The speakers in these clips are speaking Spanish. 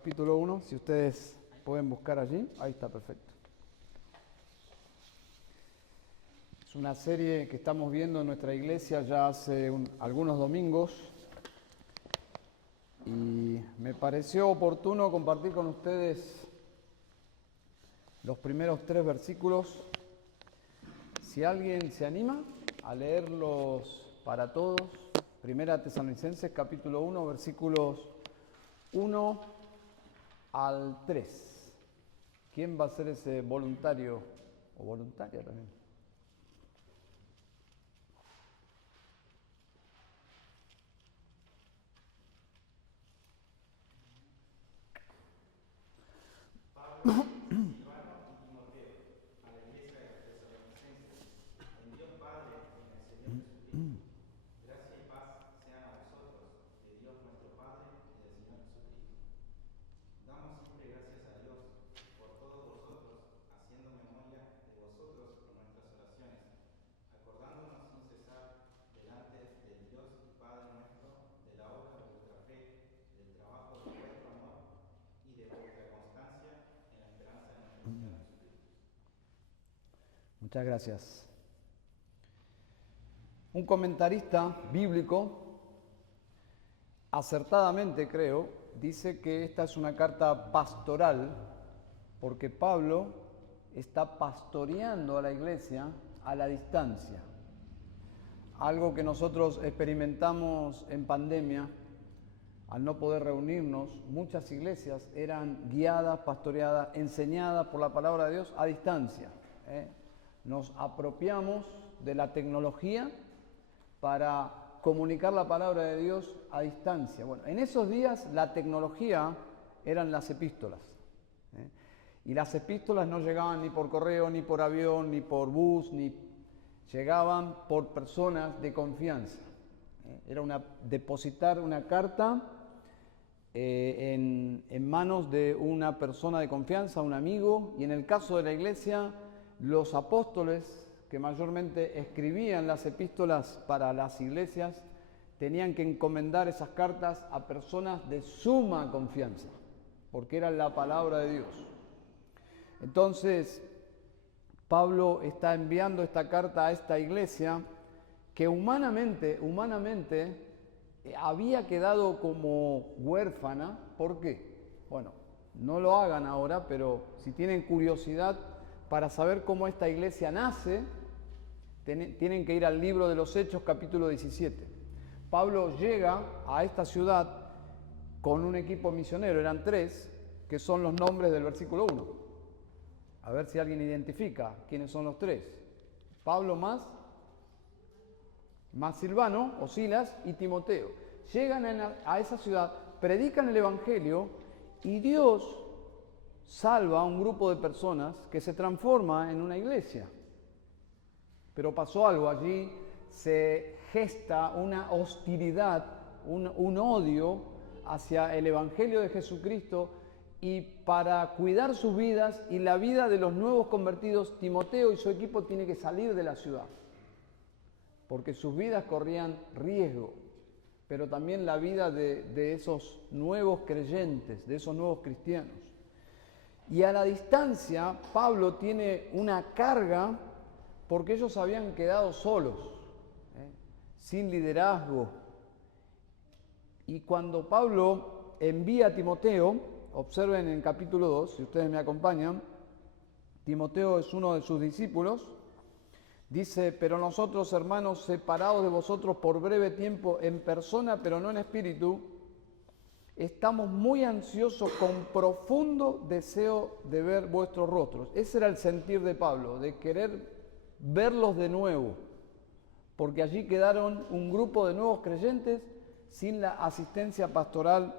Capítulo 1, si ustedes pueden buscar allí, ahí está, perfecto. Es una serie que estamos viendo en nuestra iglesia ya hace algunos domingos y me pareció oportuno compartir con ustedes los primeros 3 versículos. Si alguien se anima a leerlos para todos, Primera Tesalonicenses capítulo 1, versículos 1 al 3. ¿Quién va a ser ese voluntario o voluntaria también? Pablo, Silvano y Timoteo, a la iglesia de los tesalonicenses, en Dios Padre y en el Señor Jesucristo. Gracia y paz sean a vosotros, de Dios nuestro Padre y del Señor Jesucristo. Damos siempre gracias a Dios por todos vosotros, haciendo memoria de vosotros en nuestras oraciones, acordándonos sin cesar delante del Dios y Padre nuestro de la obra de vuestra fe, del trabajo de vuestro amor y de vuestra constancia en la esperanza de nuestro Señor Jesucristo. Muchas gracias. Un comentarista bíblico, acertadamente creo, dice que esta es una carta pastoral porque Pablo está pastoreando a la iglesia a la distancia. Algo que nosotros experimentamos en pandemia, al no poder reunirnos, muchas iglesias eran guiadas, pastoreadas, enseñadas por la palabra de Dios a distancia. Nos apropiamos de la tecnología para comunicar la palabra de Dios a distancia. Bueno, en esos días la tecnología eran las epístolas. Y las epístolas no llegaban ni por correo, ni por avión, ni por bus, llegaban por personas de confianza. Era depositar una carta en manos de una persona de confianza, un amigo, y en el caso de la iglesia, los apóstoles que mayormente escribían las epístolas para las iglesias tenían que encomendar esas cartas a personas de suma confianza, porque era la palabra de Dios. Entonces, Pablo está enviando esta carta a esta iglesia que humanamente había quedado como huérfana. ¿Por qué? Bueno, no lo hagan ahora, pero si tienen curiosidad para saber cómo esta iglesia nace, tienen que ir al libro de los Hechos, capítulo 17. Pablo llega a esta ciudad con un equipo misionero, eran 3, que son los nombres del versículo 1. A ver si alguien identifica quiénes son los 3. Pablo más Silvano o Silas y Timoteo. Llegan a esa ciudad, predican el evangelio y Dios salva a un grupo de personas que se transforma en una iglesia. Pero pasó algo allí, se gesta una hostilidad, un odio hacia el evangelio de Jesucristo, y para cuidar sus vidas y la vida de los nuevos convertidos, Timoteo y su equipo tienen que salir de la ciudad, porque sus vidas corrían riesgo, pero también la vida de esos nuevos creyentes, de esos nuevos cristianos. Y a la distancia, Pablo tiene una carga porque ellos habían quedado solos, sin liderazgo. Y cuando Pablo envía a Timoteo, observen en capítulo 2, si ustedes me acompañan, Timoteo es uno de sus discípulos. Dice: pero nosotros, hermanos, separados de vosotros por breve tiempo en persona, pero no en espíritu, estamos muy ansiosos con profundo deseo de ver vuestros rostros. Ese era el sentir de Pablo, de querer verlos de nuevo, porque allí quedaron un grupo de nuevos creyentes sin la asistencia pastoral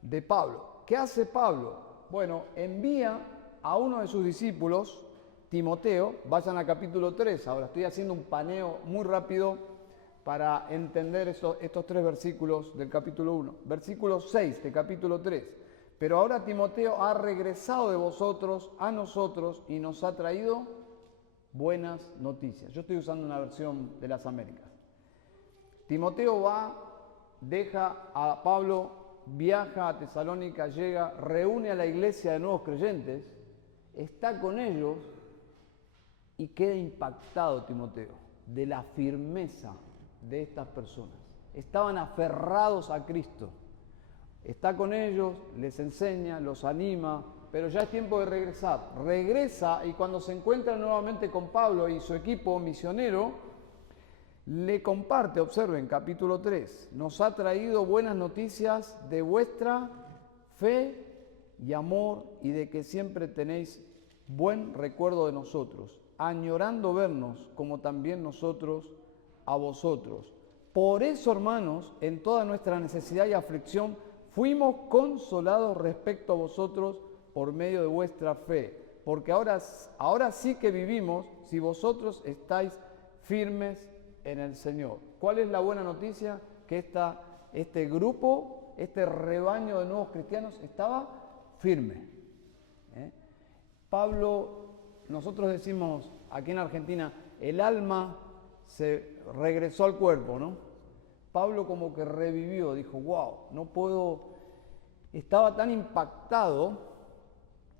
de Pablo. ¿Qué hace Pablo? Bueno, envía a uno de sus discípulos, Timoteo. Vayan al capítulo 3, ahora estoy haciendo un paneo muy rápido para entender estos 3 versículos del capítulo 1. Versículo 6 de capítulo 3. Pero ahora Timoteo ha regresado de vosotros a nosotros y nos ha traído buenas noticias. Yo estoy usando una versión de las Américas. Timoteo deja a Pablo viaja a Tesalónica, llega, reúne a la iglesia de nuevos creyentes, está con ellos y queda impactado Timoteo de la firmeza de estas personas. Estaban aferrados a Cristo. Está con ellos, les enseña, los anima, pero ya es tiempo de regresar. Regresa y cuando se encuentra nuevamente con Pablo y su equipo misionero, le comparte, observen, capítulo 3, nos ha traído buenas noticias de vuestra fe y amor y de que siempre tenéis buen recuerdo de nosotros, añorando vernos como también nosotros a vosotros. Por eso, hermanos, en toda nuestra necesidad y aflicción, fuimos consolados respecto a vosotros por medio de vuestra fe, porque ahora sí que vivimos si vosotros estáis firmes en el Señor. ¿Cuál es la buena noticia? Que este grupo, este rebaño de nuevos cristianos estaba firme. Pablo, nosotros decimos aquí en Argentina, el alma se regresó al cuerpo, ¿no? Pablo como que revivió, dijo, wow, no puedo, estaba tan impactado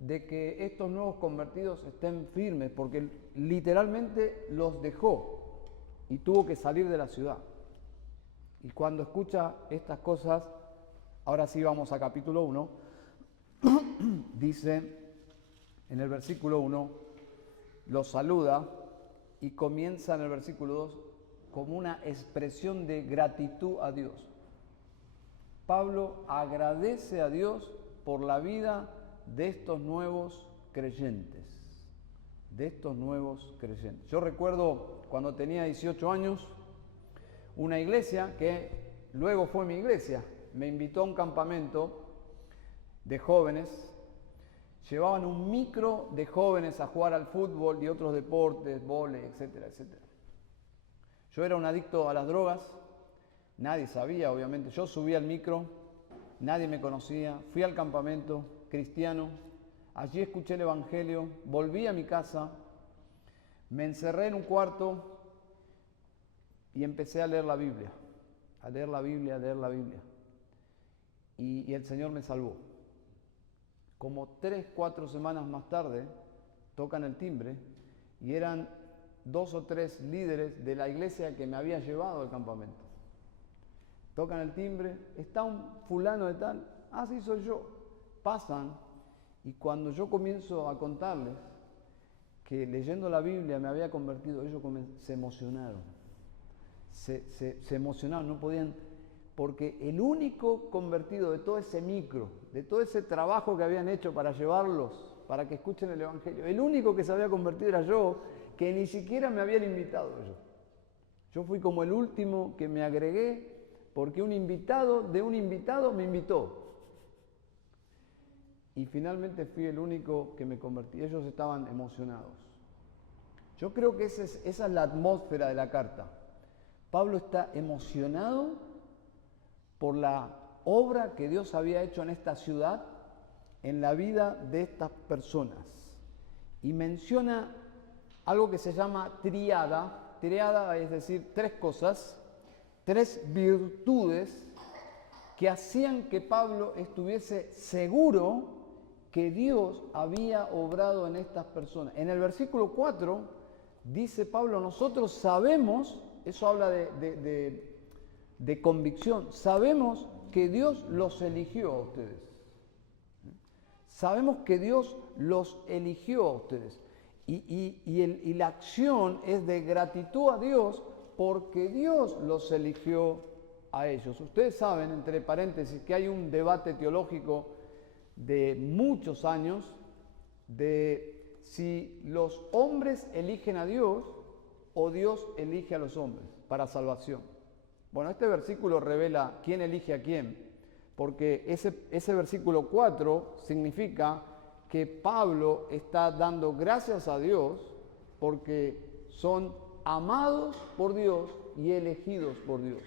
de que estos nuevos convertidos estén firmes, porque literalmente los dejó y tuvo que salir de la ciudad. Y cuando escucha estas cosas, ahora sí vamos a capítulo 1, dice en el versículo 1, los saluda y comienza en el versículo 2 como una expresión de gratitud a Dios. Pablo agradece a Dios por la vida de estos nuevos creyentes. Yo recuerdo cuando tenía 18 años, una iglesia que luego fue mi iglesia, me invitó a un campamento de jóvenes. Llevaban un micro de jóvenes a jugar al fútbol y otros deportes, vóley, etcétera, etcétera. Yo era un adicto a las drogas, nadie sabía, obviamente. Yo subí al micro, nadie me conocía, fui al campamento cristiano, allí escuché el evangelio, volví a mi casa, me encerré en un cuarto y empecé a leer la Biblia, y el Señor me salvó. Como 3, 4 semanas más tarde, tocan el timbre y eran 2 o 3 líderes de la iglesia que me había llevado al campamento. Tocan el timbre, está un fulano de tal, sí soy yo. Pasan y cuando yo comienzo a contarles que leyendo la Biblia me había convertido, ellos se emocionaron. Se emocionaron, no podían, porque el único convertido de todo ese micro, de todo ese trabajo que habían hecho para llevarlos, para que escuchen el evangelio, el único que se había convertido era yo, que ni siquiera me habían invitado yo. Yo fui como el último que me agregué, porque un invitado de un invitado me invitó. Y finalmente fui el único que me convertí. Ellos estaban emocionados. Yo creo que esa es la atmósfera de la carta. Pablo está emocionado por la obra que Dios había hecho en esta ciudad, en la vida de estas personas. Y menciona algo que se llama triada. Triada es decir, 3 cosas, 3 virtudes que hacían que Pablo estuviese seguro que Dios había obrado en estas personas. En el versículo 4 dice Pablo, nosotros sabemos, eso habla de convicción, sabemos que Dios los eligió a ustedes. Sabemos que Dios los eligió a ustedes. Y la acción es de gratitud a Dios porque Dios los eligió a ellos. Ustedes saben, entre paréntesis, que hay un debate teológico de muchos años de si los hombres eligen a Dios o Dios elige a los hombres para salvación. Bueno, este versículo revela quién elige a quién, porque ese versículo 4 significa que Pablo está dando gracias a Dios porque son amados por Dios y elegidos por Dios.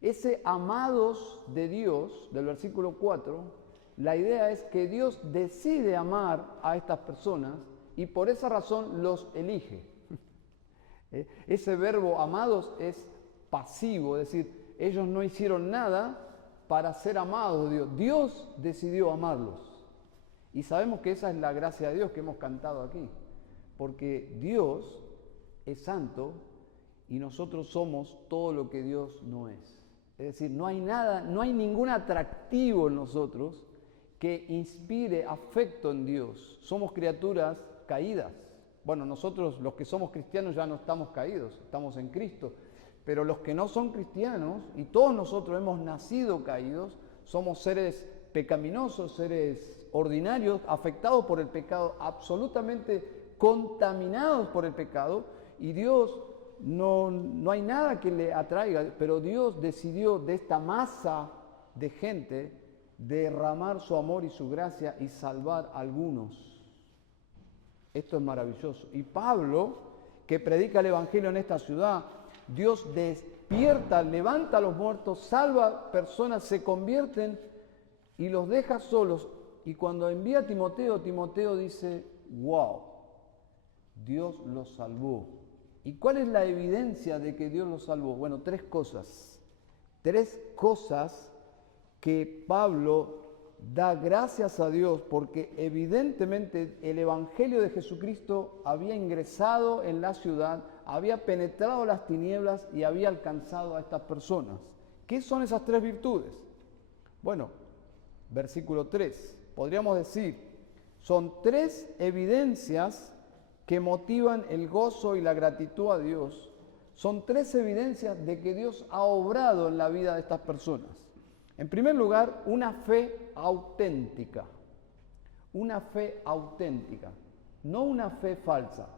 Ese amados de Dios, del versículo 4, la idea es que Dios decide amar a estas personas y por esa razón los elige. Ese verbo amados es pasivo, es decir, ellos no hicieron nada, para ser amados de Dios. Dios decidió amarlos. Y sabemos que esa es la gracia de Dios que hemos cantado aquí. Porque Dios es santo y nosotros somos todo lo que Dios no es. Es decir, no hay nada, no hay ningún atractivo en nosotros que inspire afecto en Dios. Somos criaturas caídas. Bueno, nosotros los que somos cristianos ya no estamos caídos, estamos en Cristo. Pero los que no son cristianos, y todos nosotros hemos nacido caídos, somos seres pecaminosos, seres ordinarios, afectados por el pecado, absolutamente contaminados por el pecado, y Dios no hay nada que le atraiga, pero Dios decidió de esta masa de gente derramar su amor y su gracia y salvar a algunos. Esto es maravilloso. Y Pablo, que predica el Evangelio en esta ciudad, Dios despierta, levanta a los muertos, salva personas, se convierten y los deja solos. Y cuando envía a Timoteo, Timoteo dice, wow, Dios los salvó. ¿Y cuál es la evidencia de que Dios los salvó? Bueno, tres cosas. Tres cosas que Pablo da gracias a Dios porque evidentemente el Evangelio de Jesucristo había ingresado en la ciudad, había penetrado las tinieblas y había alcanzado a estas personas. ¿Qué son esas tres virtudes? Bueno, versículo 3, podríamos decir, son tres evidencias que motivan el gozo y la gratitud a Dios. Son tres evidencias de que Dios ha obrado en la vida de estas personas. En primer lugar, una fe auténtica. Una fe auténtica. No una fe falsa,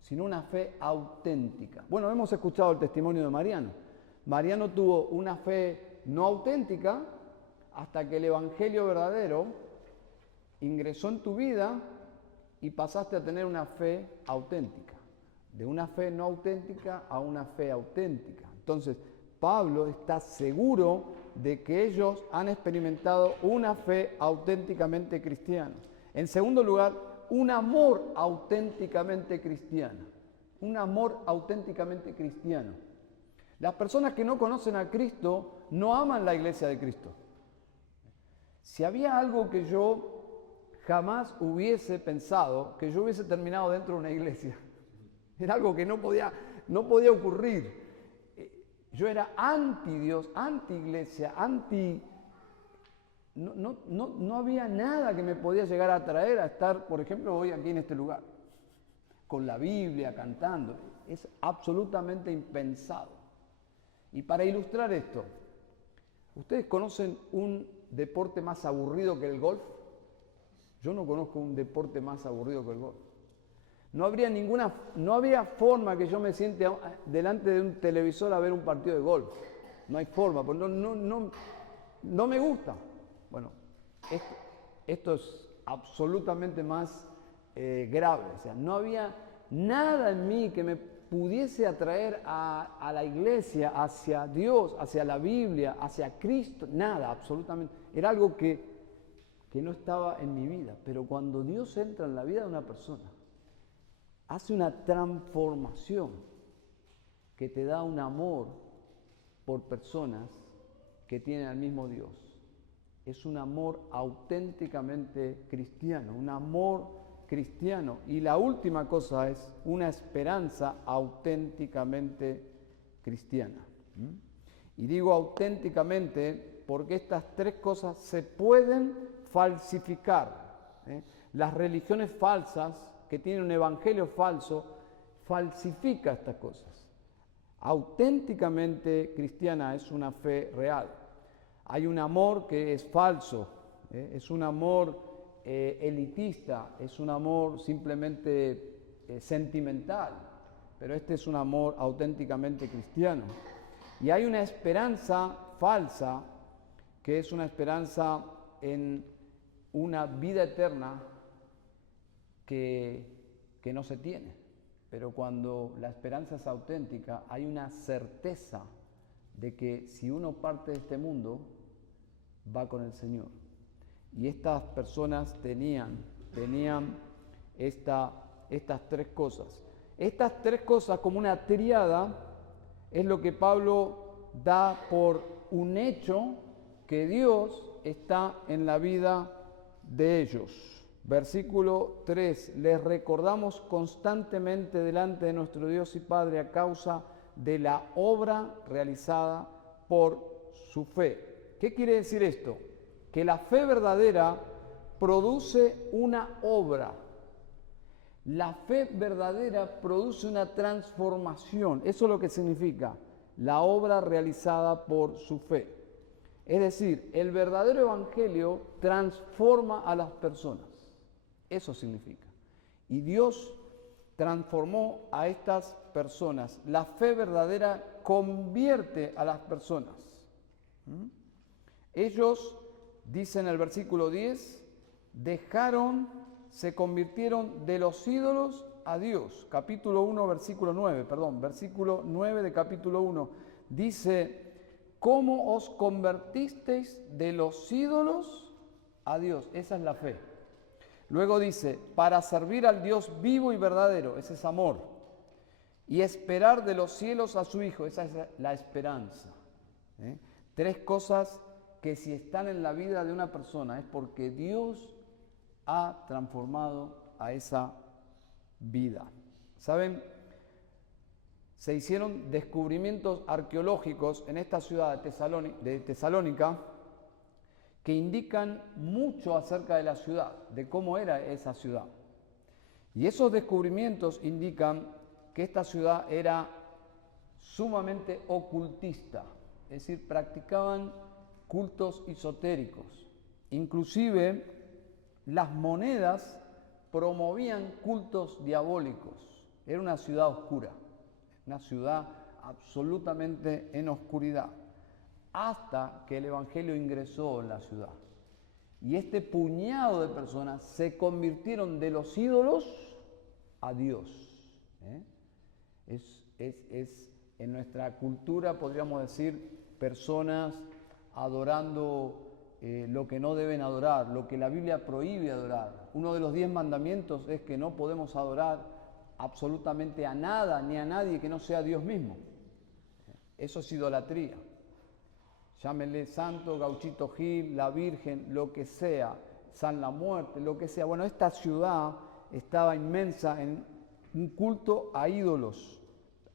sino una fe auténtica. Bueno, hemos escuchado el testimonio de Mariano. Mariano tuvo una fe no auténtica hasta que el Evangelio verdadero ingresó en tu vida y pasaste a tener una fe auténtica. De una fe no auténtica a una fe auténtica. Entonces, Pablo está seguro de que ellos han experimentado una fe auténticamente cristiana. En segundo lugar, un amor auténticamente cristiano. Un amor auténticamente cristiano. Las personas que no conocen a Cristo no aman la iglesia de Cristo. Si había algo que yo jamás hubiese pensado, que yo hubiese terminado dentro de una iglesia, era algo que no podía ocurrir. Yo era anti Dios, anti iglesia, no había nada que me podía llegar a atraer a estar, por ejemplo, hoy aquí en este lugar, con la Biblia, cantando. Es absolutamente impensado. Y para ilustrar esto, ¿ustedes conocen un deporte más aburrido que el golf? Yo no conozco un deporte más aburrido que el golf. No habría forma que yo me siente delante de un televisor a ver un partido de golf. No hay forma, porque no me gusta. Bueno, esto es absolutamente más grave. O sea, no había nada en mí que me pudiese atraer a la iglesia, hacia Dios, hacia la Biblia, hacia Cristo. Nada, absolutamente. Era algo que no estaba en mi vida. Pero cuando Dios entra en la vida de una persona, hace una transformación que te da un amor por personas que tienen al mismo Dios. Es un amor auténticamente cristiano, un amor cristiano. Y la última cosa es una esperanza auténticamente cristiana. Y digo auténticamente porque estas tres cosas se pueden falsificar. Las religiones falsas que tiene un evangelio falso, falsifica estas cosas. Auténticamente cristiana es una fe real. Hay un amor que es falso, es un amor elitista, es un amor simplemente sentimental, pero este es un amor auténticamente cristiano. Y hay una esperanza falsa, que es una esperanza en una vida eterna, que no se tiene. Pero cuando la esperanza es auténtica, hay una certeza de que si uno parte de este mundo, va con el Señor. Y estas personas tenían estas tres cosas. Estas tres cosas, como una tríada, es lo que Pablo da por un hecho que Dios está en la vida de ellos. Versículo 3, les recordamos constantemente delante de nuestro Dios y Padre a causa de la obra realizada por su fe. ¿Qué quiere decir esto? Que la fe verdadera produce una obra. La fe verdadera produce una transformación. Eso es lo que significa la obra realizada por su fe. Es decir, el verdadero evangelio transforma a las personas. Eso significa. Y Dios transformó a estas personas. La fe verdadera convierte a las personas. Ellos, dice en el versículo 10, se convirtieron de los ídolos a Dios. Capítulo 1, versículo 9, versículo 9 de capítulo 1. Dice, ¿cómo os convertisteis de los ídolos a Dios? Esa es la fe. Luego dice, para servir al Dios vivo y verdadero, ese es amor, y esperar de los cielos a su Hijo, esa es la esperanza. Tres cosas que si están en la vida de una persona es porque Dios ha transformado a esa vida. ¿Saben? Se hicieron descubrimientos arqueológicos en esta ciudad de Tesalónica que indican mucho acerca de la ciudad, de cómo era esa ciudad. Y esos descubrimientos indican que esta ciudad era sumamente ocultista, es decir, practicaban cultos esotéricos. Inclusive las monedas promovían cultos diabólicos. Era una ciudad oscura, una ciudad absolutamente en oscuridad, hasta que el Evangelio ingresó en la ciudad. Y este puñado de personas se convirtieron de los ídolos a Dios. Es en nuestra cultura, podríamos decir, personas adorando lo que no deben adorar, lo que la Biblia prohíbe adorar. Uno de los 10 mandamientos es que no podemos adorar absolutamente a nada ni a nadie que no sea Dios mismo. Eso es idolatría. Llámenle santo, Gauchito Gil, la Virgen, lo que sea, San la Muerte, lo que sea. Bueno, esta ciudad estaba inmensa en un culto a ídolos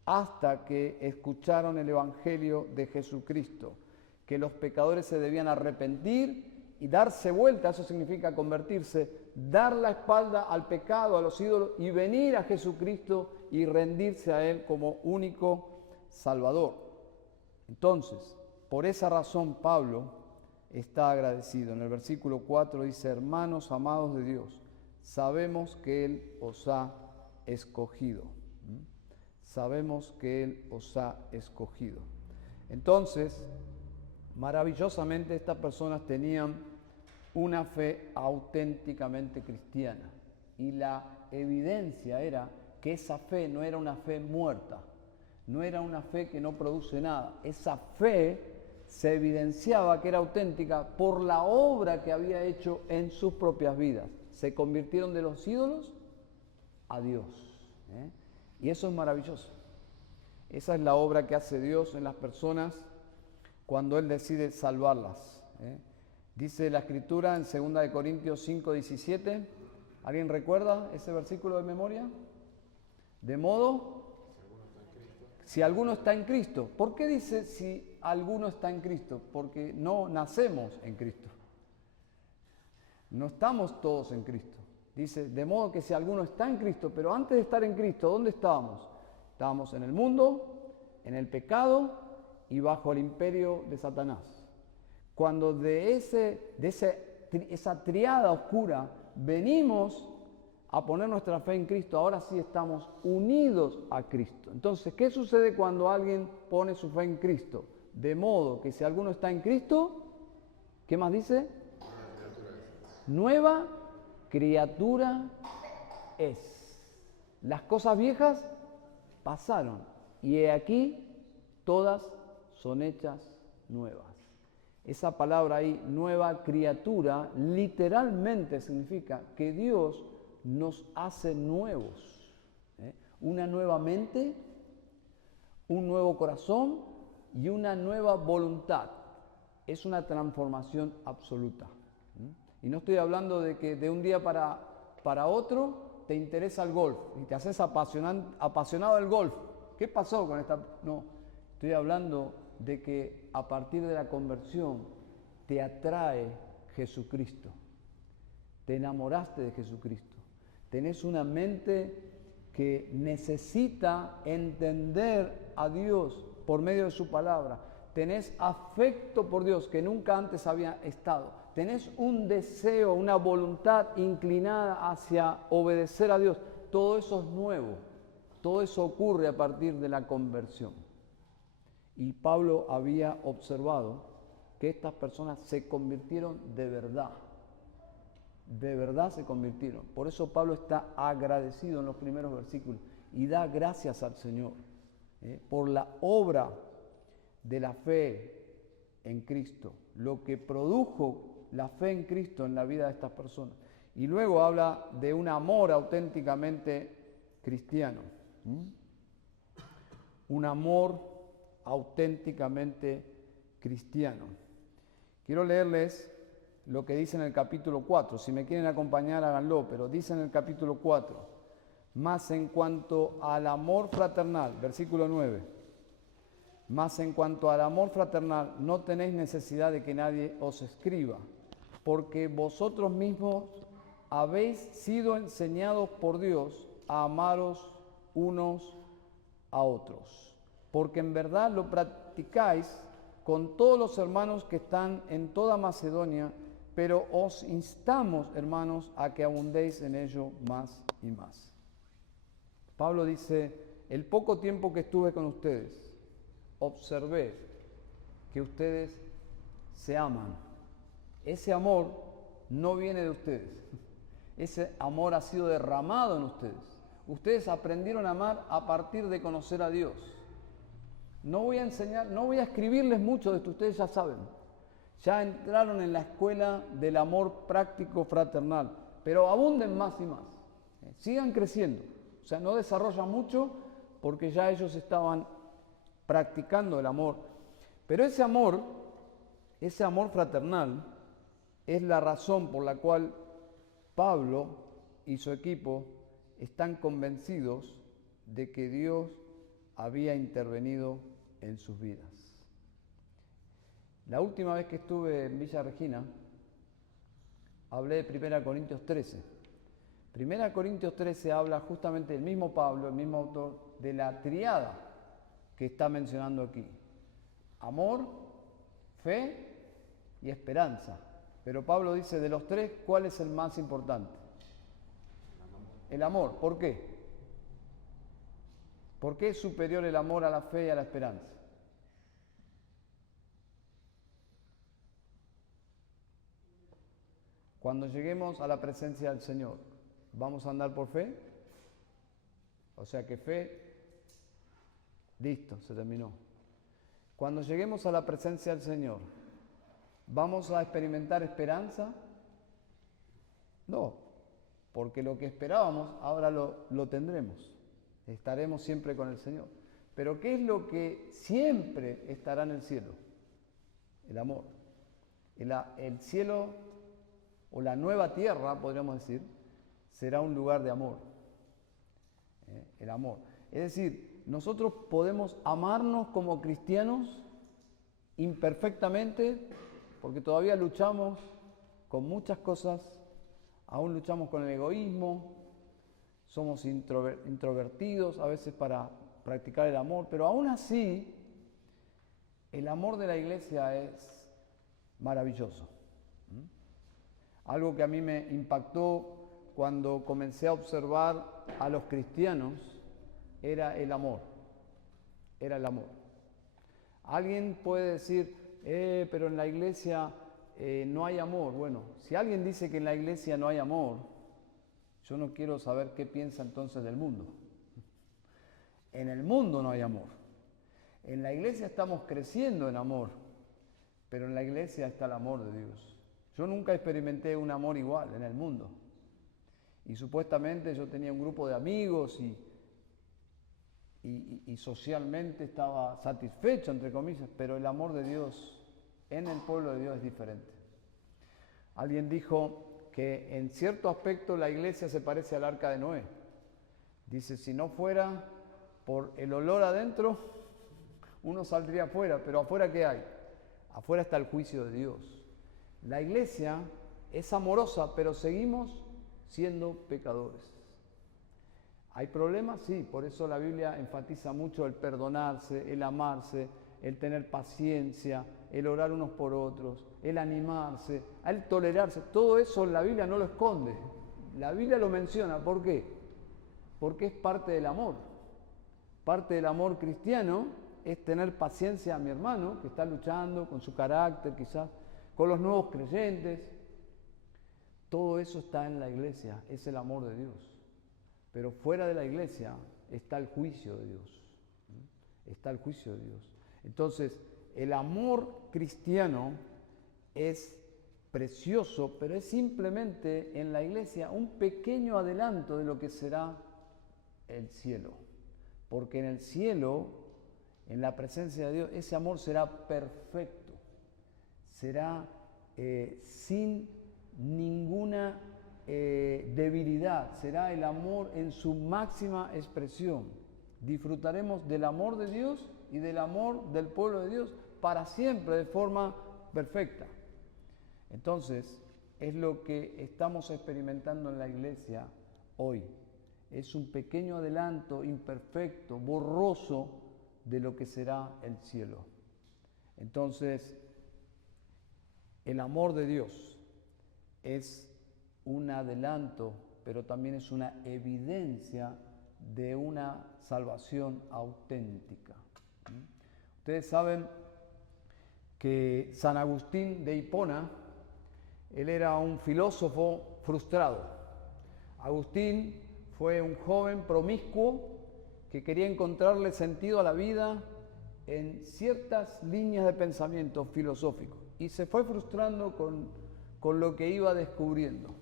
hasta que escucharon el Evangelio de Jesucristo, que los pecadores se debían arrepentir y darse vuelta, eso significa convertirse, dar la espalda al pecado, a los ídolos y venir a Jesucristo y rendirse a Él como único Salvador. Entonces, por esa razón Pablo está agradecido. En el versículo 4 dice, hermanos amados de Dios, sabemos que Él os ha escogido. Sabemos que Él os ha escogido. Entonces, maravillosamente estas personas tenían una fe auténticamente cristiana. Y la evidencia era que esa fe no era una fe muerta, no era una fe que no produce nada. Esa fe se evidenciaba que era auténtica por la obra que había hecho en sus propias vidas. Se convirtieron de los ídolos a Dios. Y eso es maravilloso. Esa es la obra que hace Dios en las personas cuando Él decide salvarlas. Dice la Escritura en 2 Corintios 5:17. ¿Alguien recuerda ese versículo de memoria? De modo, si alguno está en Cristo. ¿Por qué dice si alguno está en Cristo? Porque no nacemos en Cristo. No estamos todos en Cristo. Dice, de modo que si alguno está en Cristo, pero antes de estar en Cristo, ¿dónde estábamos? Estábamos en el mundo, en el pecado y bajo el imperio de Satanás. Cuando de esa triada oscura venimos a poner nuestra fe en Cristo, ahora sí estamos unidos a Cristo. Entonces, ¿qué sucede cuando alguien pone su fe en Cristo? De modo que si alguno está en Cristo, ¿qué más dice? Nueva criatura es. Las cosas viejas pasaron y he aquí todas son hechas nuevas. Esa palabra ahí, nueva criatura, literalmente significa que Dios nos hace nuevos. Una nueva mente, un nuevo corazón y una nueva voluntad. es una transformación absoluta. Y no estoy hablando de que de un día para otro te interesa el golf y te haces apasionado del golf. ¿Qué pasó con esta? No, estoy hablando de que a partir de la conversión te atrae Jesucristo. Te enamoraste de Jesucristo. Tenés una mente que necesita entender a Dios por medio de su palabra. Tenés afecto por Dios que nunca antes había estado. Tenés un deseo, una voluntad inclinada hacia obedecer a Dios. Todo eso es nuevo. Todo eso ocurre a partir de la conversión. Y Pablo había observado que estas personas se convirtieron de verdad. De verdad se convirtieron. Por eso Pablo está agradecido en los primeros versículos y da gracias al Señor por la obra de la fe en Cristo, lo que produjo la fe en Cristo en la vida de estas personas. Y luego habla de un amor auténticamente cristiano. Un amor auténticamente cristiano. Quiero leerles lo que dice en el capítulo 4. Si me quieren acompañar, háganlo, pero dice en el capítulo 4, más en cuanto al amor fraternal, versículo 9, mas en cuanto al amor fraternal, no tenéis necesidad de que nadie os escriba, porque vosotros mismos habéis sido enseñados por Dios a amaros unos a otros, porque en verdad lo practicáis con todos los hermanos que están en toda Macedonia, pero os instamos, hermanos, a que abundéis en ello más y más. Pablo dice, el poco tiempo que estuve con ustedes, observé que ustedes se aman. Ese amor no viene de ustedes. Ese amor ha sido derramado en ustedes. Ustedes aprendieron a amar a partir de conocer a Dios. No voy a escribirles mucho de esto, ustedes ya saben. Ya entraron en la escuela del amor práctico fraternal, pero abunden más y más. Sigan creciendo. O sea, no desarrollan mucho porque ya ellos estaban practicando el amor. Pero ese amor fraternal, es la razón por la cual Pablo y su equipo están convencidos de que Dios había intervenido en sus vidas. La última vez que estuve en Villa Regina, hablé de 1 Corintios 13. 1 Corintios 13 habla justamente del mismo Pablo, el mismo autor, de la triada que está mencionando aquí. Amor, fe y esperanza. Pero Pablo dice, de los tres, ¿cuál es el más importante? El amor. ¿Por qué? ¿Por qué es superior el amor a la fe y a la esperanza? Cuando lleguemos a la presencia del Señor, ¿vamos a andar por fe? O sea que fe, listo, se terminó. Cuando lleguemos a la presencia del Señor, ¿vamos a experimentar esperanza? No, porque lo que esperábamos ahora lo tendremos. Estaremos siempre con el Señor. Pero ¿qué es lo que siempre estará en el cielo? El amor. El cielo, o la nueva tierra, podríamos decir, será un lugar de amor. El amor. Es decir, nosotros podemos amarnos como cristianos imperfectamente, porque todavía luchamos con muchas cosas, aún luchamos con el egoísmo, somos introvertidos a veces para practicar el amor, pero aún así, el amor de la iglesia es maravilloso. Algo que a mí me impactó cuando comencé a observar a los cristianos era el amor. Era el amor. Alguien puede decir, pero en la iglesia no hay amor. Bueno, si alguien dice que en la iglesia no hay amor, yo no quiero saber qué piensa entonces del mundo. En el mundo no hay amor. En la iglesia estamos creciendo en amor, pero en la iglesia está el amor de Dios. Yo nunca experimenté un amor igual en el mundo. Y supuestamente yo tenía un grupo de amigos y socialmente estaba satisfecho, entre comillas, pero el amor de Dios en el pueblo de Dios es diferente. Alguien dijo que en cierto aspecto la iglesia se parece al arca de Noé. Dice, si no fuera por el olor adentro, uno saldría afuera, pero afuera ¿qué hay? Afuera está el juicio de Dios. La iglesia es amorosa, pero seguimos siendo pecadores. ¿Hay problemas? Sí, por eso la Biblia enfatiza mucho el perdonarse, el amarse, el tener paciencia, el orar unos por otros, el animarse, el tolerarse. Todo eso la Biblia no lo esconde. La Biblia lo menciona. ¿Por qué? Porque es parte del amor. Parte del amor cristiano es tener paciencia a mi hermano que está luchando con su carácter, quizás, con los nuevos creyentes. Todo eso está en la iglesia, es el amor de Dios. Pero fuera de la iglesia está el juicio de Dios. Está el juicio de Dios. Entonces, el amor cristiano es precioso, pero es simplemente en la iglesia un pequeño adelanto de lo que será el cielo. Porque en el cielo, en la presencia de Dios, ese amor será perfecto. Será sin ninguna debilidad. Será el amor en su máxima expresión. Disfrutaremos del amor de Dios y del amor del pueblo de Dios para siempre de forma perfecta. Entonces, es lo que estamos experimentando en la iglesia hoy. Es un pequeño adelanto imperfecto, borroso de lo que será el cielo. Entonces, el amor de Dios es un adelanto, pero también es una evidencia de una salvación auténtica. Ustedes saben que San Agustín de Hipona, él era un filósofo frustrado. Agustín fue un joven promiscuo que quería encontrarle sentido a la vida en ciertas líneas de pensamiento filosófico y se fue frustrando con lo que iba descubriendo.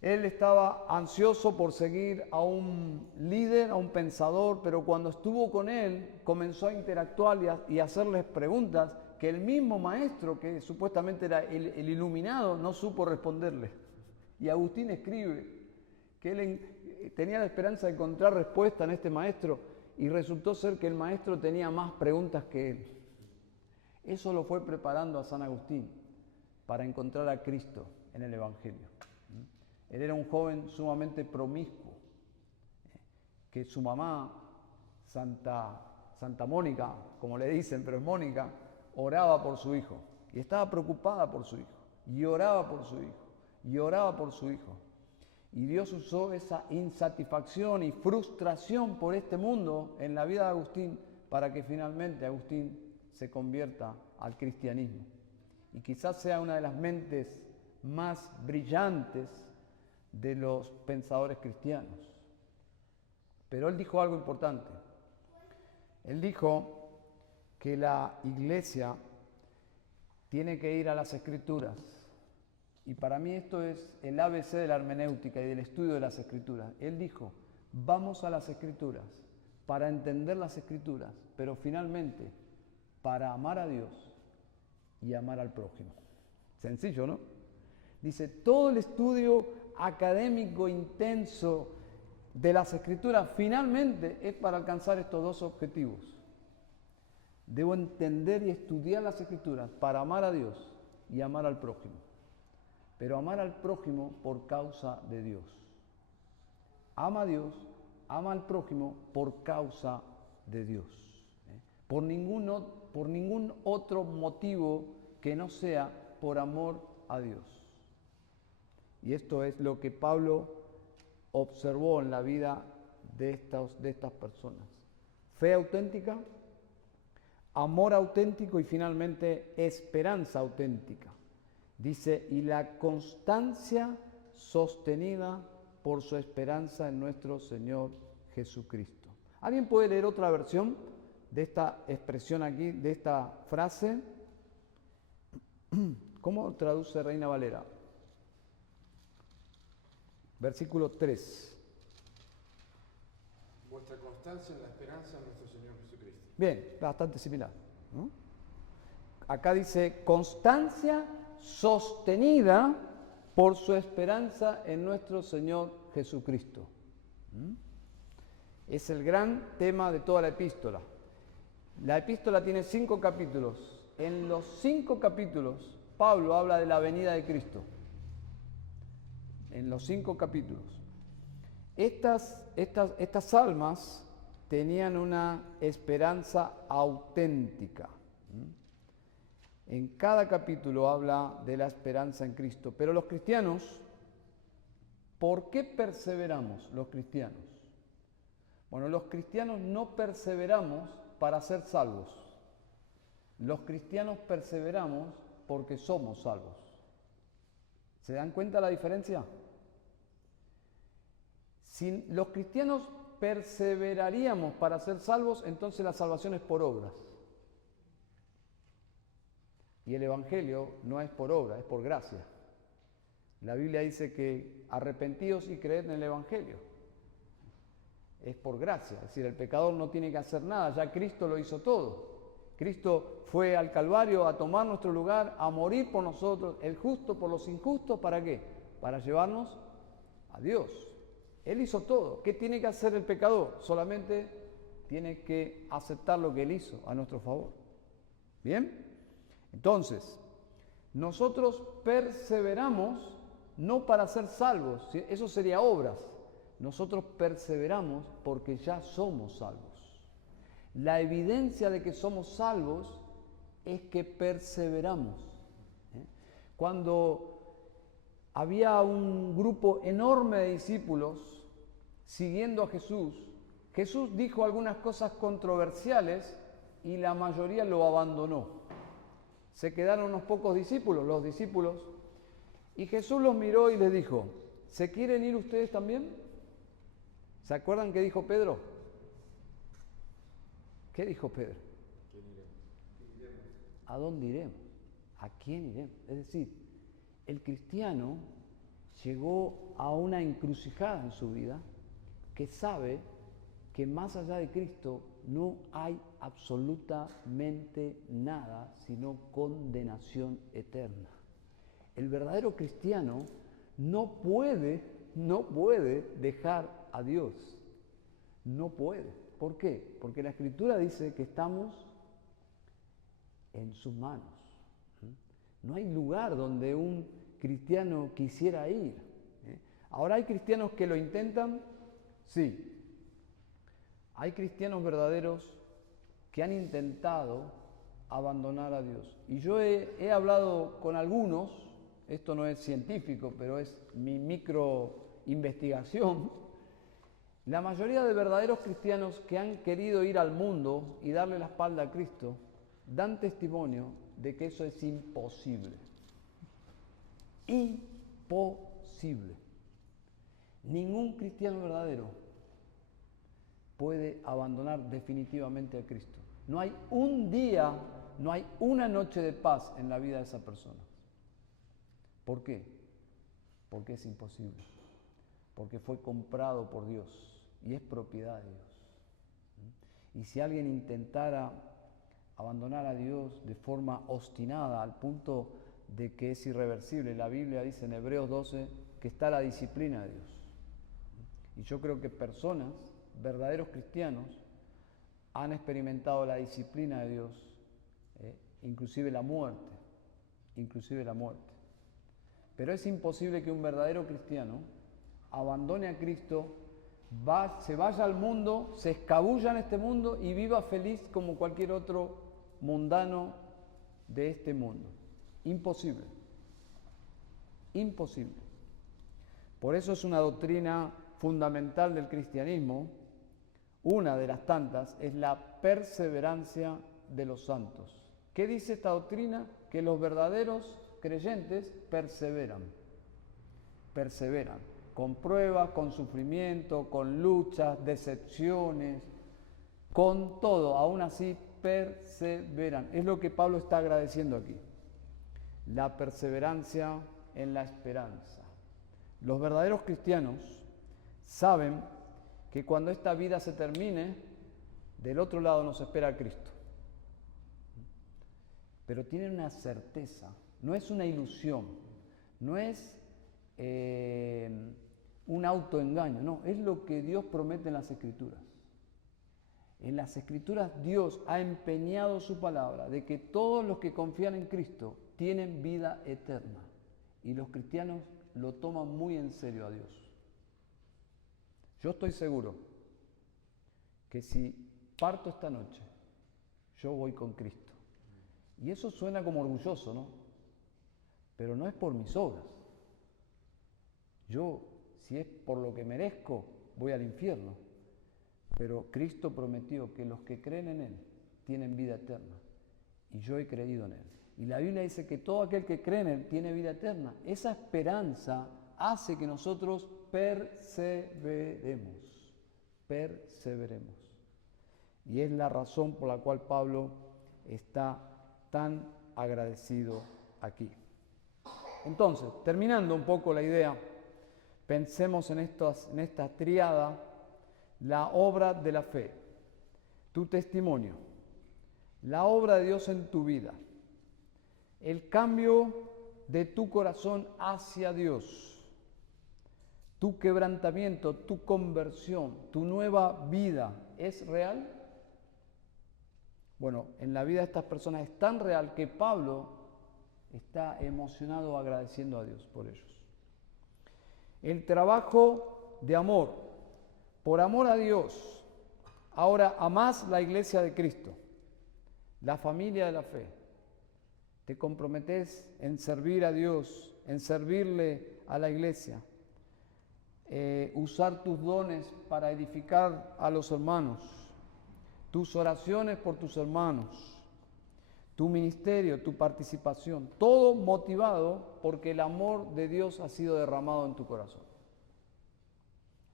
Él estaba ansioso por seguir a un líder, a un pensador, pero cuando estuvo con él comenzó a interactuar y a hacerles preguntas que el mismo maestro, que supuestamente era el iluminado, no supo responderle. Y Agustín escribe que él tenía la esperanza de encontrar respuesta en este maestro y resultó ser que el maestro tenía más preguntas que él. Eso lo fue preparando a San Agustín para encontrar a Cristo en el Evangelio. Él era un joven sumamente promiscuo, que su mamá, Santa Mónica, como le dicen, pero es Mónica, oraba por su hijo y estaba preocupada por su hijo y oraba por su hijo y oraba por su hijo. Y Dios usó esa insatisfacción y frustración por este mundo en la vida de Agustín para que finalmente Agustín se convierta al cristianismo. Y quizás sea una de las mentes más brillantes de los pensadores cristianos. Pero él dijo algo importante. Él dijo que la iglesia tiene que ir a las Escrituras. Y para mí esto es el ABC de la hermenéutica y del estudio de las Escrituras. Él dijo, vamos a las Escrituras para entender las Escrituras, pero finalmente para amar a Dios y amar al prójimo. Sencillo, ¿no? Dice, todo el estudio académico intenso de las Escrituras finalmente es para alcanzar estos dos objetivos. Debo entender y estudiar las Escrituras para amar a Dios y amar al prójimo. Pero amar al prójimo por causa de Dios. Ama a Dios, ama al prójimo por causa de Dios. Por ningún otro motivo que no sea por amor a Dios. Y esto es lo que Pablo observó en la vida de estas personas. Fe auténtica, amor auténtico y finalmente esperanza auténtica. Dice, y la constancia sostenida por su esperanza en nuestro Señor Jesucristo. ¿Alguien puede leer otra versión de esta expresión aquí, de esta frase? ¿Cómo traduce Reina Valera? Versículo 3. Vuestra constancia en la esperanza de nuestro Señor Jesucristo. Bien, bastante similar, ¿no? acá dice constancia sostenida por su esperanza en nuestro Señor Jesucristo. Es el gran tema de toda la epístola. La epístola tiene 5 capítulos. En los 5 capítulos, Pablo habla de la venida de Cristo. En los 5 capítulos. Estas almas tenían una esperanza auténtica. En cada capítulo habla de la esperanza en Cristo. Pero los cristianos, ¿por qué perseveramos los cristianos? Bueno, los cristianos no perseveramos para ser salvos. Los cristianos perseveramos porque somos salvos. ¿Se dan cuenta la diferencia? Si los cristianos perseveraríamos para ser salvos, entonces la salvación es por obras. Y el Evangelio no es por obra, es por gracia. La Biblia dice que arrepentíos y creed en el Evangelio. Es por gracia, es decir, el pecador no tiene que hacer nada, ya Cristo lo hizo todo. Cristo fue al Calvario a tomar nuestro lugar, a morir por nosotros, el justo por los injustos, ¿para qué? Para llevarnos a Dios. Él hizo todo. ¿Qué tiene que hacer el pecador? Solamente tiene que aceptar lo que Él hizo a nuestro favor. ¿Bien? Entonces, nosotros perseveramos no para ser salvos, ¿sí? Eso sería obras. Nosotros perseveramos porque ya somos salvos. La evidencia de que somos salvos es que perseveramos. Cuando había un grupo enorme de discípulos siguiendo a Jesús, Jesús dijo algunas cosas controversiales y la mayoría lo abandonó. Se quedaron unos pocos discípulos, los discípulos, y Jesús los miró y les dijo, ¿se quieren ir ustedes también? ¿Se acuerdan qué dijo Pedro? ¿Qué dijo Pedro? ¿A dónde iremos? ¿A quién iremos? Es decir, el cristiano llegó a una encrucijada en su vida que sabe que más allá de Cristo no hay absolutamente nada sino condenación eterna. El verdadero cristiano no puede dejar a Dios. No puede. ¿Por qué? Porque la Escritura dice que estamos en sus manos. No hay lugar donde un cristiano quisiera ir. Ahora, ¿hay cristianos que lo intentan? Sí. Hay cristianos verdaderos que han intentado abandonar a Dios. Y yo he hablado con algunos, esto no es científico, pero es mi micro investigación. La mayoría de verdaderos cristianos que han querido ir al mundo y darle la espalda a Cristo, dan testimonio de que eso es imposible. Imposible. Ningún cristiano verdadero puede abandonar definitivamente a Cristo. No hay un día, no hay una noche de paz en la vida de esa persona. ¿Por qué? Porque es imposible. Porque fue comprado por Dios y es propiedad de Dios. Y si alguien intentara abandonar a Dios de forma obstinada al punto de que es irreversible, la Biblia dice en Hebreos 12 que está la disciplina de Dios. Y yo creo que personas, verdaderos cristianos, han experimentado la disciplina de Dios, inclusive la muerte. Pero es imposible que un verdadero cristiano abandone a Cristo, se vaya al mundo, se escabulla en este mundo y viva feliz como cualquier otro mundano de este mundo. Imposible. Imposible. Por eso es una doctrina fundamental del cristianismo, una de las tantas, es la perseverancia de los santos. ¿Qué dice esta doctrina? Que los verdaderos creyentes perseveran. Perseveran. Con pruebas, con sufrimiento, con luchas, decepciones, con todo, aún así perseveran. Es lo que Pablo está agradeciendo aquí. La perseverancia en la esperanza. Los verdaderos cristianos saben que cuando esta vida se termine, del otro lado nos espera Cristo. pero tienen una certeza, no es una ilusión, no es un autoengaño, no, es lo que Dios promete en las Escrituras. En las Escrituras Dios ha empeñado su palabra de que todos los que confían en Cristo tienen vida eterna. Y los cristianos lo toman muy en serio a Dios. Yo estoy seguro que si parto esta noche, yo voy con Cristo. Y eso suena como orgulloso, ¿no? Pero no es por mis obras. Yo, si es por lo que merezco, voy al infierno. Pero Cristo prometió que los que creen en Él tienen vida eterna. Y yo he creído en Él. Y la Biblia dice que todo aquel que cree en Él tiene vida eterna. Esa esperanza hace que nosotros perseveremos. Perseveremos. Y es la razón por la cual Pablo está tan agradecido aquí. Entonces, terminando un poco la idea, pensemos en esta tríada: la obra de la fe, tu testimonio, la obra de Dios en tu vida, el cambio de tu corazón hacia Dios, tu quebrantamiento, tu conversión, tu nueva vida, ¿es real? Bueno, en la vida de estas personas es tan real que Pablo está emocionado agradeciendo a Dios por ellos. El trabajo de amor, por amor a Dios, ahora amás la iglesia de Cristo, la familia de la fe. Te comprometes en servir a Dios, en servirle a la iglesia, usar tus dones para edificar a los hermanos, tus oraciones por tus hermanos, tu ministerio, tu participación, todo motivado porque el amor de Dios ha sido derramado en tu corazón.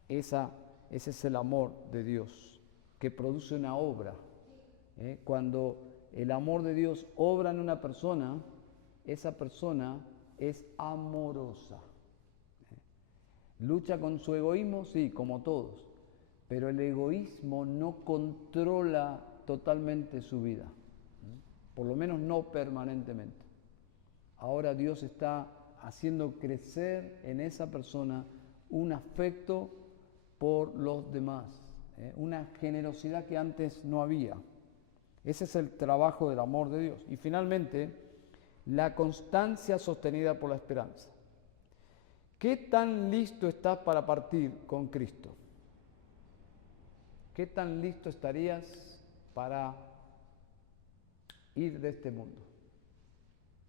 Ese es el amor de Dios, que produce una obra. Cuando el amor de Dios obra en una persona, esa persona es amorosa. Lucha con su egoísmo, sí, como todos, pero el egoísmo no controla totalmente su vida, por lo menos no permanentemente. Ahora Dios está haciendo crecer en esa persona un afecto por los demás, una generosidad que antes no había. Ese es el trabajo del amor de Dios. Y finalmente, la constancia sostenida por la esperanza. ¿Qué tan listo estás para partir con Cristo? ¿Qué tan listo estarías para ir de este mundo?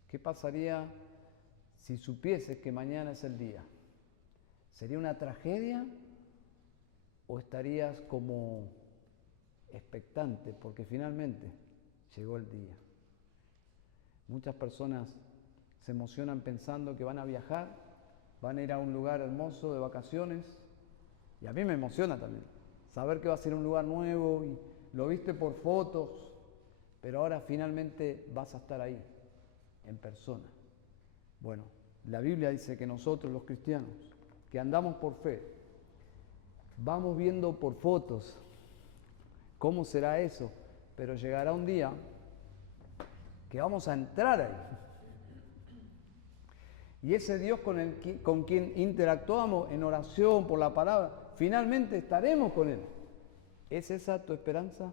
¿Qué pasaría si supieses que mañana es el día? ¿Sería una tragedia o estarías como expectante porque finalmente llegó el día? Muchas personas se emocionan pensando que van a viajar, van a ir a un lugar hermoso de vacaciones, y a mí me emociona también saber que va a ser un lugar nuevo y lo viste por fotos, pero ahora finalmente vas a estar ahí, en persona. Bueno, la Biblia dice que nosotros los cristianos, que andamos por fe, vamos viendo por fotos cómo será eso, pero llegará un día que vamos a entrar ahí. Y ese Dios con quien interactuamos en oración por la palabra, finalmente estaremos con Él. ¿Es esa tu esperanza?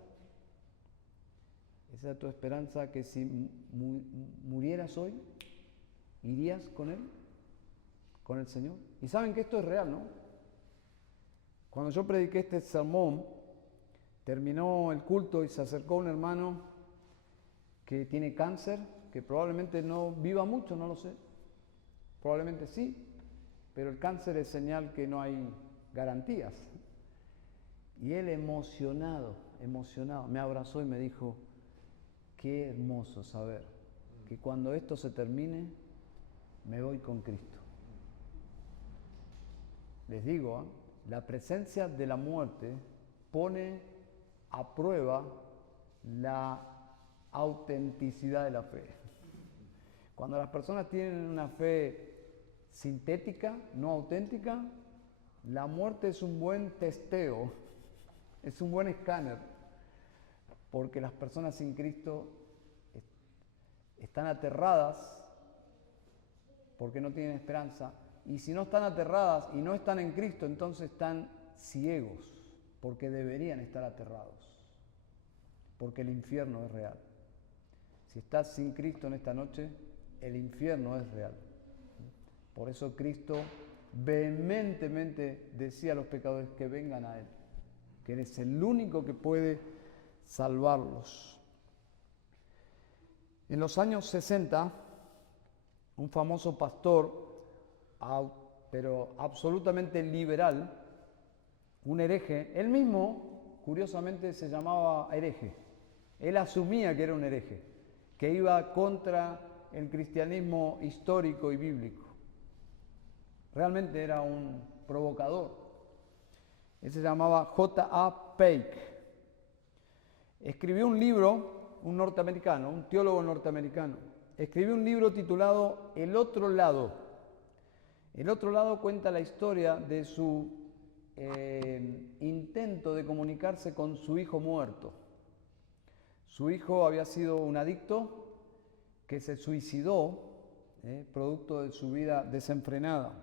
¿Esa es tu esperanza que si murieras hoy, irías con Él? ¿Con el Señor? Y saben que esto es real, ¿no? Cuando yo prediqué este sermón, terminó el culto y se acercó un hermano que tiene cáncer, que probablemente no viva mucho, no lo sé. Probablemente sí, pero el cáncer es señal que no hay garantías. Y él emocionado, me abrazó y me dijo: qué hermoso saber que cuando esto se termine, me voy con Cristo. Les digo, la presencia de la muerte pone a prueba la autenticidad de la fe. Cuando las personas tienen una fe sintética, no auténtica, la muerte es un buen testeo, es un buen escáner, porque las personas sin Cristo están aterradas porque no tienen esperanza. Y si no están aterradas y no están en Cristo, entonces están ciegos, porque deberían estar aterrados, porque el infierno es real. Si estás sin Cristo en esta noche, el infierno es real. Por eso Cristo vehementemente decía a los pecadores que vengan a Él, que Él es el único que puede salvarlos. En los años 60, un famoso pastor, pero absolutamente liberal, un hereje, él mismo, curiosamente, se llamaba hereje. Él asumía que era un hereje, que iba contra el cristianismo histórico y bíblico. Realmente era un provocador. Él se llamaba J.A. Paik. Escribió un libro, un norteamericano, un teólogo norteamericano. Escribió un libro titulado El otro lado. El otro lado cuenta la historia de su intento de comunicarse con su hijo muerto. Su hijo había sido un adicto que se suicidó, producto de su vida desenfrenada.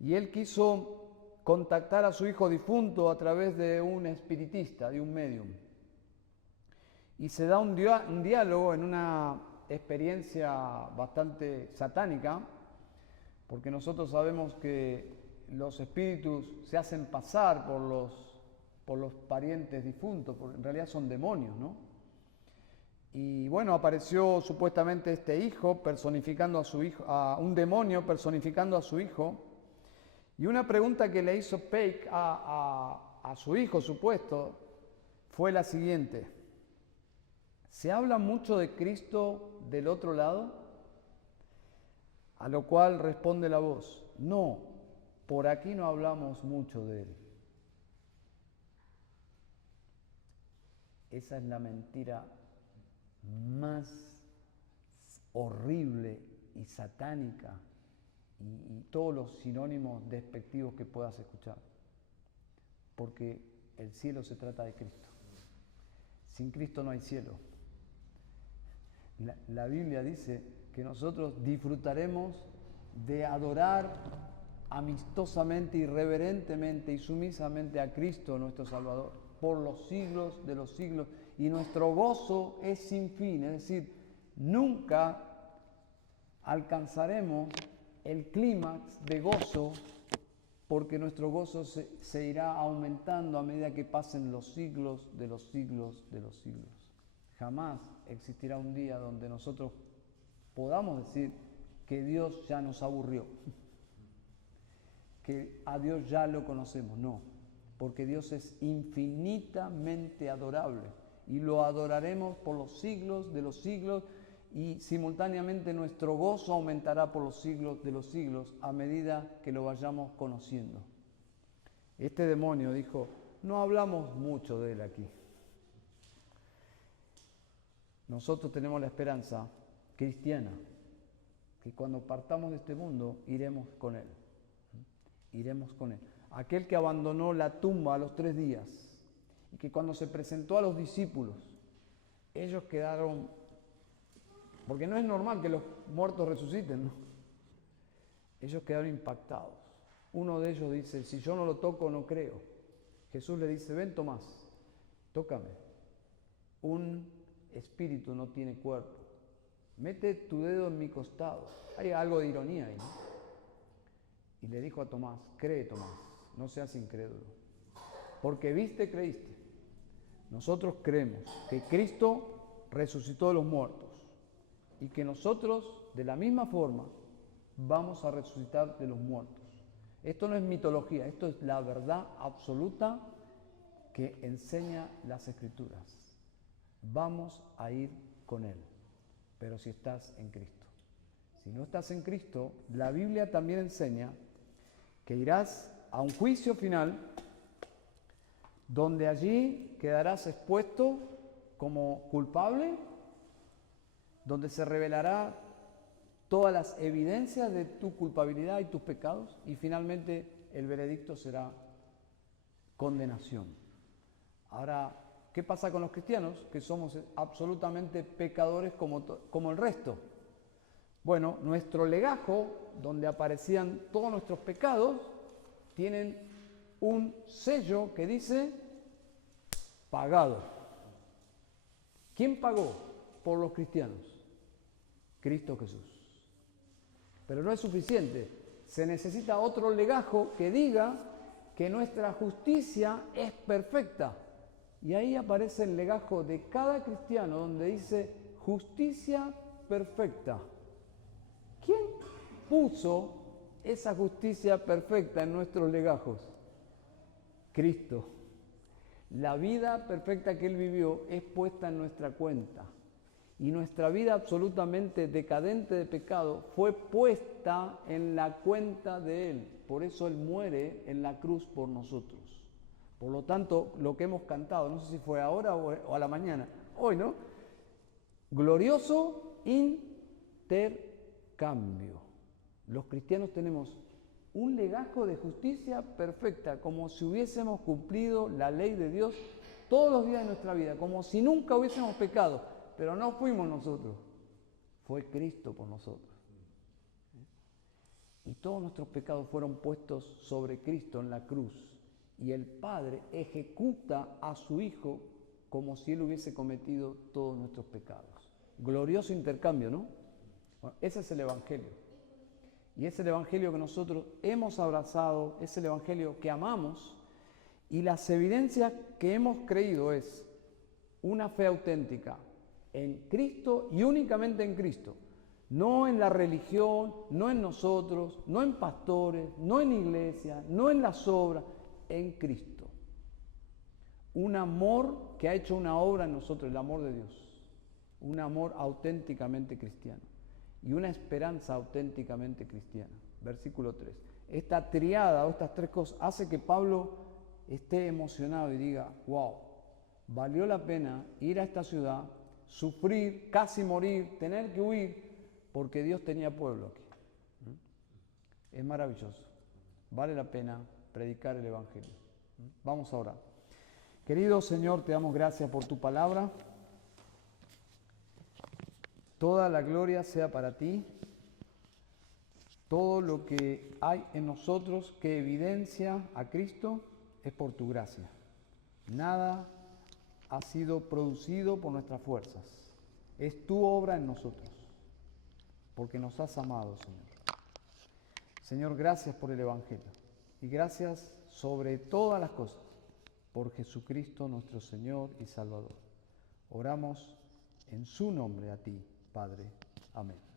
Y él quiso contactar a su hijo difunto a través de un espiritista, de un medium. Y se da un diálogo en una experiencia bastante satánica, porque nosotros sabemos que los espíritus se hacen pasar por los parientes difuntos, porque en realidad son demonios, ¿no? Y bueno, apareció supuestamente este hijo personificando a su hijo, a un demonio personificando a su hijo. Y una pregunta que le hizo Paik a su hijo supuesto fue la siguiente: ¿se habla mucho de Cristo del otro lado? A lo cual responde la voz: no, por aquí no hablamos mucho de Él. Esa es la mentira más horrible y satánica y todos los sinónimos despectivos que puedas escuchar. Porque el cielo se trata de Cristo. Sin Cristo no hay cielo. La Biblia dice que nosotros disfrutaremos de adorar amistosamente y reverentemente y sumisamente a Cristo nuestro Salvador por los siglos de los siglos, y nuestro gozo es sin fin, es decir, nunca alcanzaremos el clímax de gozo, porque nuestro gozo se irá aumentando a medida que pasen los siglos de los siglos de los siglos. Jamás existirá un día donde nosotros podamos decir que Dios ya nos aburrió, que a Dios ya lo conocemos. No, porque Dios es infinitamente adorable y lo adoraremos por los siglos de los siglos, y simultáneamente nuestro gozo aumentará por los siglos de los siglos a medida que lo vayamos conociendo. Este demonio dijo: no hablamos mucho de él aquí. Nosotros tenemos la esperanza cristiana que cuando partamos de este mundo iremos con Él. Iremos con Él. Aquel que abandonó la tumba a los 3 días y que cuando se presentó a los discípulos, ellos quedaron, porque no es normal que los muertos resuciten, ¿no? Ellos quedaron impactados. Uno de ellos dice: si yo no lo toco, no creo. Jesús le dice: ven, Tomás, tócame. Un espíritu no tiene cuerpo. Mete tu dedo en mi costado. Hay algo de ironía ahí, ¿no? Y le dijo a Tomás: cree, Tomás, no seas incrédulo. Porque viste, creíste. Nosotros creemos que Cristo resucitó de los muertos y que nosotros, de la misma forma, vamos a resucitar de los muertos. Esto no es mitología, esto es la verdad absoluta que enseña las Escrituras. Vamos a ir con Él, pero si estás en Cristo. Si no estás en Cristo, la Biblia también enseña que irás a un juicio final, donde allí quedarás expuesto como culpable, donde se revelará todas las evidencias de tu culpabilidad y tus pecados, y finalmente el veredicto será condenación. Ahora, ¿Qué pasa con los cristianos? Que somos absolutamente pecadores como el resto. Bueno, nuestro legajo, donde aparecían todos nuestros pecados, tienen un sello que dice pagado. ¿Quién pagó por los cristianos? Cristo Jesús. Pero no es suficiente. Se necesita otro legajo que diga que nuestra justicia es perfecta. Y ahí aparece el legajo de cada cristiano donde dice justicia perfecta. ¿Quién puso esa justicia perfecta en nuestros legajos? Cristo. La vida perfecta que Él vivió es puesta en nuestra cuenta. Y nuestra vida absolutamente decadente de pecado fue puesta en la cuenta de Él. Por eso Él muere en la cruz por nosotros. Por lo tanto, lo que hemos cantado, no sé si fue ahora o a la mañana, hoy, ¿no? Glorioso intercambio. Los cristianos tenemos un legajo de justicia perfecta, como si hubiésemos cumplido la ley de Dios todos los días de nuestra vida, como si nunca hubiésemos pecado. Pero no fuimos nosotros, fue Cristo por nosotros. Y todos nuestros pecados fueron puestos sobre Cristo en la cruz. Y el Padre ejecuta a su Hijo como si Él hubiese cometido todos nuestros pecados. Glorioso intercambio, ¿no? Bueno, ese es el Evangelio. Y es el Evangelio que nosotros hemos abrazado, es el Evangelio que amamos. Y las evidencias que hemos creído es una fe auténtica en Cristo y únicamente en Cristo. No en la religión, no en nosotros, no en pastores, no en iglesia, no en las obras, en Cristo. Un amor que ha hecho una obra en nosotros, el amor de Dios. Un amor auténticamente cristiano. Y una esperanza auténticamente cristiana. Versículo 3. Esta triada o estas tres cosas hace que Pablo esté emocionado y diga, wow, valió la pena ir a esta ciudad, sufrir, casi morir, tener que huir, porque Dios tenía pueblo aquí. Es maravilloso. Vale la pena predicar el Evangelio. Vamos a orar. Querido Señor, te damos gracias por tu palabra. Toda la gloria sea para ti. Todo lo que hay en nosotros que evidencia a Cristo es por tu gracia. Nada ha sido producido por nuestras fuerzas. Es tu obra en nosotros, porque nos has amado, Señor. Señor, gracias por el Evangelio y gracias sobre todas las cosas por Jesucristo nuestro Señor y Salvador. Oramos en su nombre a ti, Padre. Amén.